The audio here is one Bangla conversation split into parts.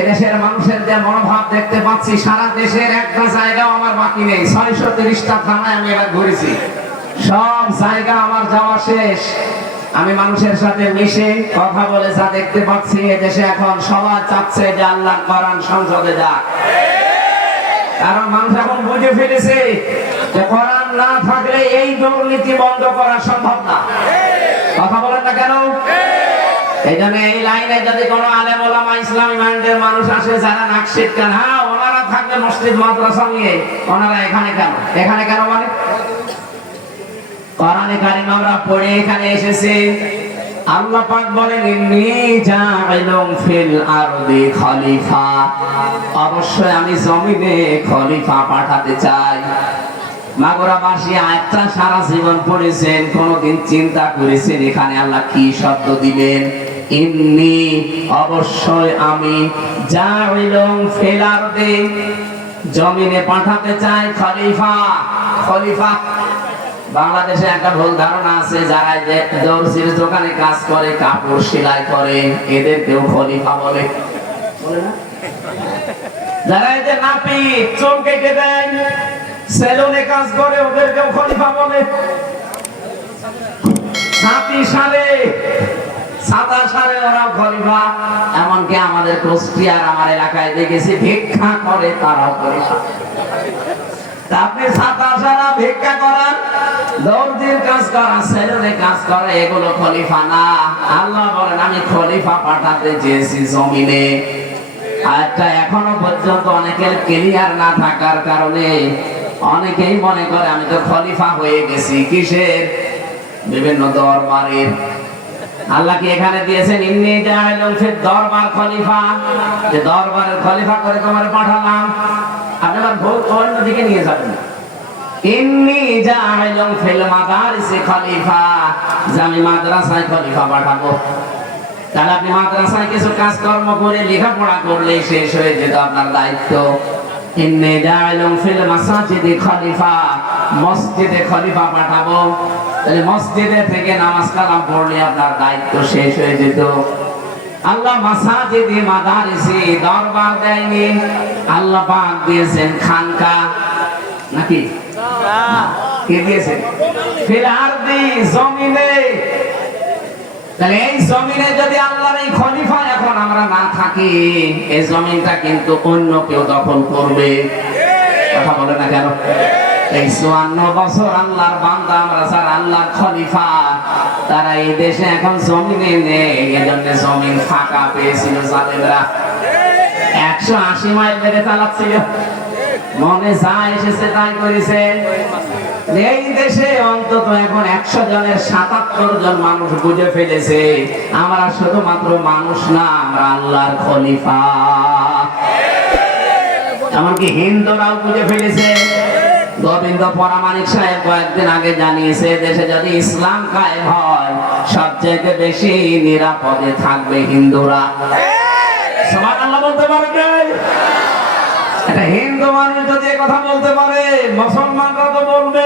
এদেশের মানুষের যে মনোভাব দেখতে পাচ্ছি, সারা দেশের একটা জায়গাও আমার বাকি নেই। ছয়শো তিরিশটা থানায় আমি এবার ঘুরেছি। সব জায়গা আমার যাওয়া শেষ। আমি মানুষের সাথে মিশে কথা বলে যা দেখতে পাচ্ছি, এদেশে এখন সবাই চাচ্ছে যে আল্লাহ করান সংসদে যাক। কারণ মানুষ এখন বুঝে ফেলেছে যে কোরআন না থাকলে এই দুর্নীতি বন্ধ করা সম্ভব না। কথা এই জন্য এই লাইনে যদি কোনো ইসলামী মাইন্ডের মানুষ আসে, যারা হ্যাঁ ওনারা থাকবে মসজিদ ওনারা এখানে কেন? এখানে কেন মানে? কোরআনে কারিম আমরা পড়ে এখানে এসেছি। আল্লাহ পাক বলেন ফিল খলিফা। অবশ্যই আমি জমিনে খলিফা পাঠাতে চাই। মাগুরাবাসী আয়াতটা সারা জীবন পড়েছেন, কোনদিন চিন্তা করেছেন এখানে আল্লাহ কি শব্দ দিবেন? ইন্নি অবশ্যই আমি জাইলুম ফিল আরদি। জমিনে পাঠাতে চাই খলিফা খলিফা। বাংলাদেশে একটা ভুল ধারণা আছে, যারা যে দর্জির দোকানে কাজ করে, কাপড় সেলাই করে, এদের কেউ খলিফা বলে। যারা যে নাপি চুল কেটে দেয়, সেলুনে কাজ করে, ওদের কেউ খলিফা বলে। ছাতি সালে সাদা ওরাও খলিফা। এমনকি আমাদের কুষ্টিয়ার আমার এলাকায় দেখেছি, ভিক্ষা করে তারাও তা আপনি ভিক্ষা দর্জির কাজ করা সেলুনে কাজ করা, এগুলো খলিফা না। আল্লাহ বলেন, আমি খলিফা পাঠাতে চেয়েছি জমিনে। আচ্ছা এখনও পর্যন্ত অনেকের ক্লিয়ার না থাকার কারণে অনেকেই মনে করে, আমি তো খলিফা হয়ে গেছি। কিসের? বিভিন্ন দরবারের আল্লাহ কি এখানে দিয়েছেন, ইন্নি জাইলুম ফিদ দরবার খলিফা যে দরবারের খলিফা করে তোমার পাঠালাম। আপনি আবার ভোগ অন্য দিকে নিয়ে যাবেন? ইন্নি জাইলুম ফিল মাদারিসি খলিফা যে আমি মাদ্রাসায় খলিফা পাঠাবো। তাহলে আপনি মাদ্রাসায় কিছু কাজকর্ম করে লেখাপড়া করলে শেষ হয়ে যেত আপনার দায়িত্ব। ইন্নি জাইলুম ফিল মাসাজিদি খলিফা মসজিদে খলিফা পাঠাবো। তাহলে মসজিদে থেকে নামাজ কালাম পড়লে আপনার দায়িত্ব শেষ হয়ে যেত। আল্লাহ মাসাজিদি মাদারিসি দরবার দেয়নি। আল্লাহ পাক দিয়েছেন খানকা। নাকি? কে দিয়েছেন? ফিল আরদি জমিনে। তাহলে এই জমিনে যদি আল্লাহর এই খলিফা এখন আমরা না থাকি এই জমিনটা কিন্তু অন্য কেউ দখল করবে। কথা বলে না কেন? এই চুয়ান্ন বছর আল্লাহর বান্দা, আমরা স্যার আল্লাহর খলিফা, তারা এই দেশে এখন জমিনে নেই। এজন্য জমিন ফাঁকা পেয়েছিল জালেমরা। একশো আশি মাইল চালাচ্ছিল। মনে যা এসেছে তাই করেছে। এই দেশে অন্তত এখন একশো জনের সাতাত্তর জন মানুষ বুঝে ফেলেছে, আমরা শুধুমাত্র মানুষ না, আমরা আল্লাহর খলিফা। এমনকি হিন্দুরাও বুঝে ফেলেছে। গোবিন্দ পরামানিক সাহেব কয়েকদিন আগে জানিয়েছে, দেশে যদি ইসলাম কায়েম হয়, সবচেয়ে বেশি নিরাপদে থাকবে হিন্দুরা। বলতে পারবে হিন্দু মানুষ যদি কথা বলতে পারে, মুসলমানরা তো বলবে।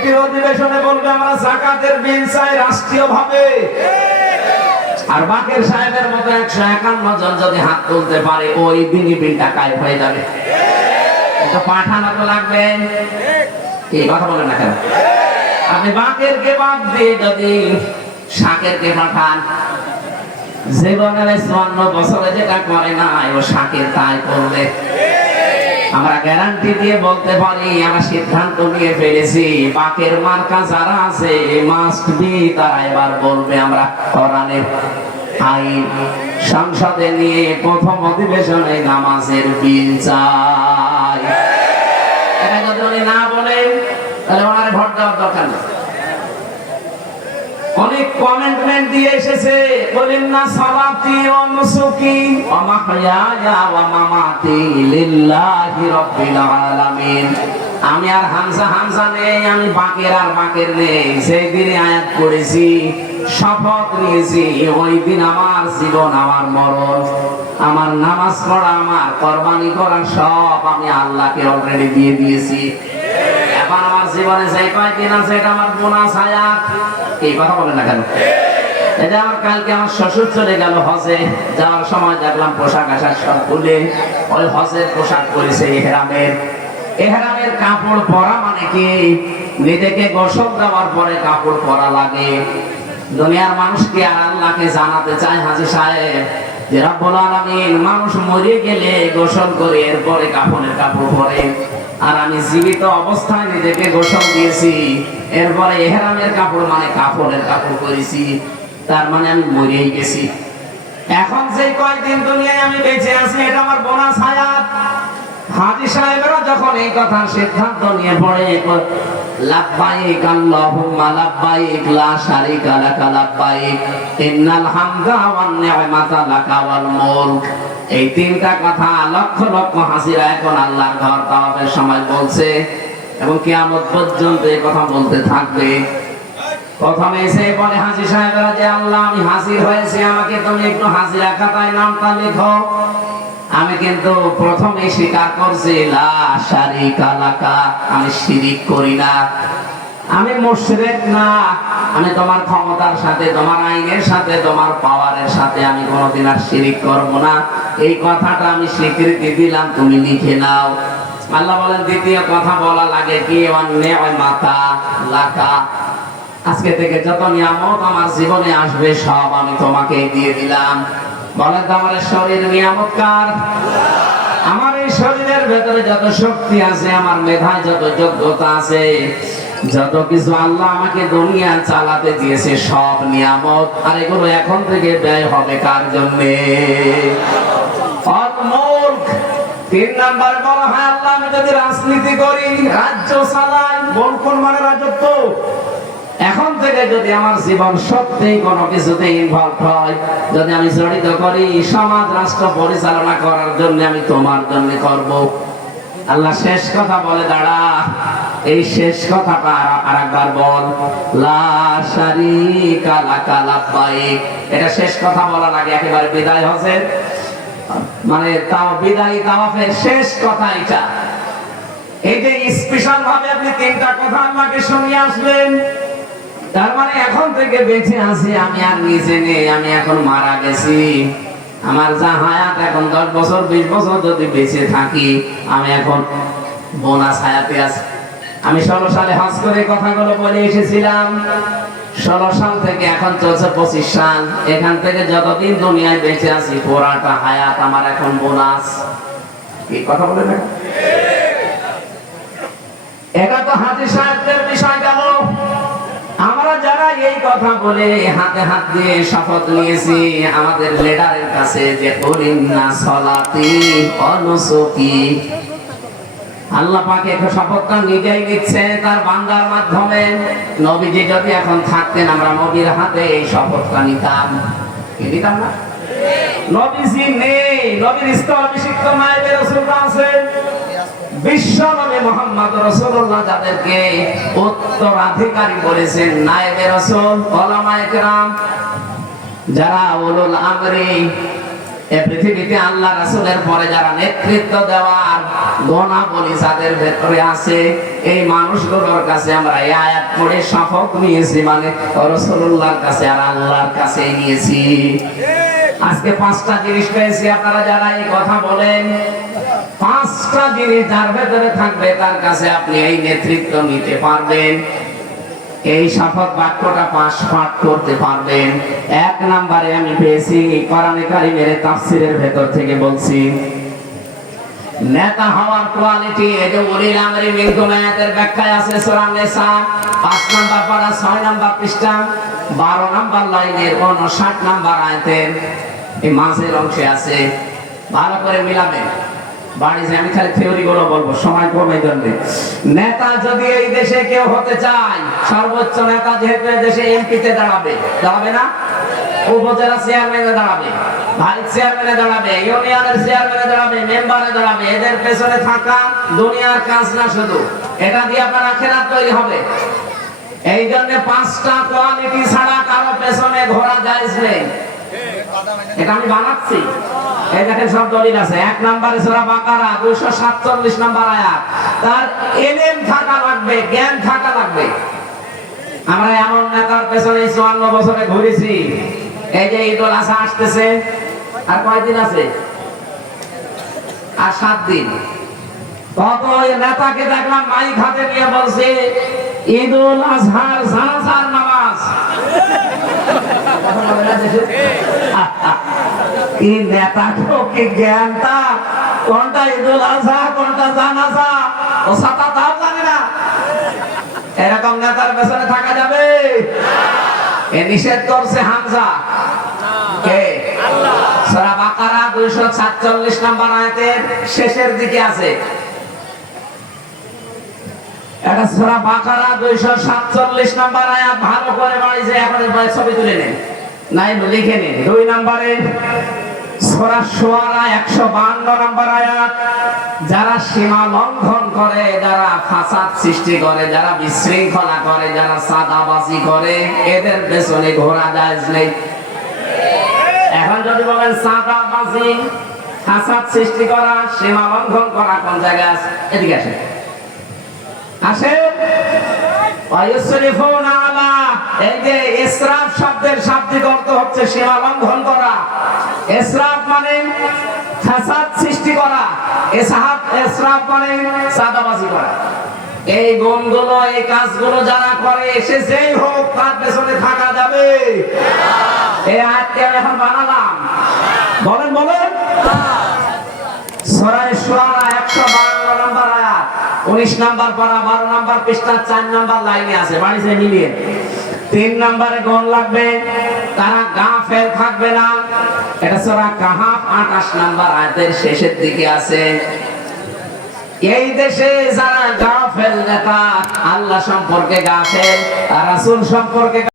দ্বিতীয় অধিবেশনে বলবে, আমরা জাকাতের বিল চাই রাষ্ট্রীয় ভাবে আর বাকের সাহেবের মতো একশো একান্ন জন যদি হাত তুলতে পারে, ওই দিনই বিলটা কায় হয়ে যাবে। এটা পাঠানো তো লাগবে। এই কথা বলেন না কেন? আপনি বাকের কে বাদ দিয়ে যদি শাকের কে পাঠান, জীবনের চুয়ান্ন বছরে যেটা করে না ও শাকের তাই করবে। আমরা গ্যারান্টি দিয়ে বলতে পারি, আমরা সিদ্ধান্ত নিয়ে ফেলেছি। বাকের মার্কা যারা আছে মাস্ট বি তারা এবার বলবে, আমরা কোরআনের আইন সংসদে নিয়ে প্রথম অধিবেশনে নামাজের বিল চাই। না বলেন, তাহলে ওনারে ভোট দেওয়ার দরকার নেই। অনেক কমেন্টমেন্ট দিয়ে এসেছে, বলেন না সালাতি নুসুকি ওয়া মামাতি লিল্লাহি রাব্বিল আলামিন। আমি আর হামজা হামজা নেই, আমি বাকের আর বাকের নেই। সেই দিনে আয়াত পড়েছি, শপথ নিয়েছি, ওই দিন আমার জীবন, আমার মরণ, আমার নামাজ পড়া, আমার কোরবানি করা সব আমি আল্লাহকে অলরেডি দিয়ে দিয়েছি। জীবনে যে কয়দিন আছে, এটা আমার বোনাস হায়াত এই কথা বলে না কেন? আমার কালকে আমার শ্বশুর চলে গেল হজে। যাওয়ার সময় দেখলাম পোশাক আশাক সব ওই হজের পোশাক এহরামের। এহরামের কাপড় পরা মানে কি? নিজেকে গোসল দেওয়ার পরে কাপড় পরা লাগে। দুনিয়ার মানুষকে আর আল্লাহকে জানাতে চায় হাজি সাহেব যে রব্বুল আলামিন মানুষ মরে গেলে গোসল করে এরপরে কাপড়ের কাপড় পরে। আর আমি জীবিত অবস্থায় নিজেকে গোসল দিয়েছি। এরপরে এহরামের কাপড় মানে কাপড়ের কাপড় করেছি তার মানে আমি মরেই গেছি। এখন যে কয়েকদিন দুনিয়ায় আমি বেঁচে আছি, এটা আমার বোনাস হায়াত। হাজি যখন এই কথার সিদ্ধান্ত নিয়ে পড়ে এই তিনটা কথা লক্ষ লক্ষ হাসিরা এখন আল্লাহর ঘর তাওয়াফের সময় বলছে এবং কিয়ামত পর্যন্ত এই কথা বলতে থাকবে। প্রথমে এসে বলে, হাজি সাহেবরা, যে আল্লাহ, আমি হাজির হয়েছি, আমাকে তুমি একটু হাজিরা খাতায় নামটা লেখো। আমি কিন্তু প্রথমে স্বীকার করছি, লা শারিকা লাকা। আমি শিরিক করি না। আমি মুশরিক না। আমি তোমার ক্ষমতার সাথে, তোমার আইনের সাথে, তোমার পাওয়ারের সাথে আমি কোনোদিন আর শিরিক করব না। এই কথাটা আমি স্বীকৃতি দিলাম, তুমি লিখে নাও। আল্লাহ বলেন, দ্বিতীয় কথা বলা লাগে, কি মাতা লাকা? আজকে থেকে যত নিয়ামত আমার জীবনে আসবে, সব আমি তোমাকে দিয়ে দিলাম। বলেন তো, আমার শরীর নিয়ামত কার? আমার এই শরীরের ভেতরে যত শক্তি আছে, আমার মেধায় যত যোগ্যতা আছে যত কিছু আল্লাহ আমাকে দুনিয়া চালাতে দিয়েছে, সব নিয়ামত। আর এগুলো এখন থেকে ব্যয় হবে কার জন্যে? তিন নাম্বার বলা হয়, আল্লাহ আমি যদি রাজনীতি করি, রাজ্য চালাই মানে রাজত্ব? এখন থেকে যদি আমার জীবন সত্যি কোনো কিছুতে ইনভলভ হয়, যদি আমি জড়িত করি, সমাজ, রাষ্ট্র পরিচালনা করার জন্য আমি তোমার জন্য করব। আল্লাহ শেষ কথা বলে দাঁড়া। এই শেষ কথাটা আর একবার বল। লা শারিকা লাকা লাব্বাইক। এটা শেষ কথা বলা লাগে একেবারে বিদায় হচ্ছে মানে তাও বিদায় তাওয়াফের শেষ কথা এটা। এই যে স্পেশাল ভাবে আপনি তিনটা কথা আমাকে শুনিয়ে আসলেন, তার মানে এখন থেকে বেঁচে আছি, আমি আর নিজে নেই, আমি এখন মারা গেছি। আমার যা হায়াত এখন দশ বছর, বিশ বছর যদি বেঁচে থাকি, আমি এখন বোনাস হায়াতে আছি। আমি ষোলো সালে হজ করে কথাগুলো বলে এসেছিলাম। ষোলো সাল থেকে এখন চলছে পঁচিশ সাল। এখান থেকে যতদিন দুনিয়ায় বেঁচে আছি, পুরাটা হায়াত আমার এখন বোনাস। এই কথা বলে না? এটা তো হাজি সাহেবদের বিষয় গেল। আমরা যারা এই কথা বলে হাতে হাত দিয়ে শপথ নিয়েছি, আমাদের লিডারের কাছে যে করিম না সলাতি, অনুসুকি। আল্লাহ পাকে একটা শপথটা নিজেই নিচ্ছে তার বান্দার মাধ্যমে। নবীজি যদি এখন থাকতেন, আমরা নবীর হাতে এই শপথটা নিতাম। নিতাম না? নবীজি নেই, নবীর স্থল অভিষিক্ত মায়ের রসুলরা আছে। বিশ্ব মোহাম্মদ রসুল্লাহ উত্তরাধিকারী বলেছেন রসুল যারা এ পৃথিবীতে আল্লাহ রাসূলের পরে যারা নেতৃত্ব দেওয়ার যাদের ভেতরে আছে, এই মানুষগুলোর কাছে আমরা এই আয়াত পড়ে শপথ নিয়েছি মানে রসুল্লাহর কাছে আর আল্লাহর কাছে নিয়েছি। আজকে পাঁচটা জিনিস পেয়েছি, আপনারা যারা এই কথা বলেন, পাঁচটা জিনিস যার ভেতরে থাকবে তার কাছে আপনি এই নেতৃত্ব নিতে পারবেন। এই শপথ বাক্যটা পাশ পাঠ করতে পারবেন। এক নাম্বারে আমি পেয়েছি কোরআনে কারিমের তাফসিরের ভেতর থেকে বলছি, নেতা হওয়ার কোয়ালিটি এই যে উলিল আমরি মিনকুম ব্যাখ্যায় আছে সূরা নিসা 5 নাম্বার পারা 6 নাম্বার পৃষ্ঠা 12 নাম্বার লাইনের 59 নাম্বার আয়াতের এই মাঝের অংশে আছে। ভালো করে মিলাবেন। বাড়ি আমি খালি থিওরি গুলো বলব, সময় কমে জন্য নেতা যদি এই দেশে কেউ হতে চায়, সর্বোচ্চ নেতা যেহেতু দেশে এমপিতে দাঁড়াবে দাঁড়াবে না? উপজেলা চেয়ারম্যানে দাঁড়াবে ভাইস চেয়ারম্যানে দাঁড়াবে ইউনিয়নের চেয়ারম্যানে দাঁড়াবে মেম্বারে দাঁড়াবে, এদের পেছনে থাকা দুনিয়ার কাজ না শুধু, এটা দিয়ে আপনার আখেরাত তৈরি হবে। এই জন্য পাঁচটা কোয়ালিটি ছাড়া কারও পেছনে ঘোরা যায় এটা আমি বানাচ্ছি। এই দেখেন সব দলিল আছে। এক নম্বরে সূরা বাকারা 247 নম্বর আয়াত। তার এলেম থাকা লাগবে, জ্ঞান থাকা লাগবে। আমরা এমন নেতার পেছনে 54 বছরে ঘুরেছি। এই যে ঈদুল আজহা আসতেছে, আর কয়দিন আছে? আর সাত দিন। কত নেতাকে দেখলাম মাইক হাতে নিয়ে বলছে, ঈদুল আজহার জানাজার নামাজ? এই নেতাকেও কি জ্ঞানটা, কোনটা ঈদুল আজহা, কোনটা জানাজা ও সাতা তাও জানে না। এরকম নেতার পেছনে থাকা যাবে? এ নিষেধ করছে হামজা। কে? সূরা বাকারা 247 নম্বর আয়াতের শেষের দিকে আছে। এটা সূরা বাকারা 247 নম্বর আয়াত, ভালো করে বাড়িছে এখন এর ছবি তুলে নেন নাই, লিখে নিন দুই নম্বরে শুআরা 152 নম্বর আয়াত। যারা সীমা লঙ্ঘন করে, যারা ফাসাদ সৃষ্টি করে, যারা বিশৃঙ্খলা করে, যারা সাদাবাজি করে, এদের পেছনে ঘোরা যায় এখন যদি বলেন সাদাবাজি সৃষ্টি করা, সীমা লঙ্ঘন করা কোন এদিকে আসে আলা মানে মানে এই গুণগুলো, এই কাজগুলো যারা করে এসে যেই হোক, তার পেছনে থাকা যাবে। এই আয়াতটি আমি এখন বানালাম। বলেন বলেন। একশো বান্ন নম্বর আয়াত। উনিশ নম্বর পারা, বারো নম্বর পৃষ্ঠা চার নম্বর লাইনে আছে বাড়িতে মিলিয়ে। তিন নম্বরে গুণ লাগবে। তারা গা ফেল থাকবে না। এটা সারা কাহা আঠাশ নাম্বার আয়াতের শেষের দিকে আছে। এই দেশে যারা গা ফেল নেতা, আল্লাহ সম্পর্কে গা ফেল আর রাসূল সম্পর্কে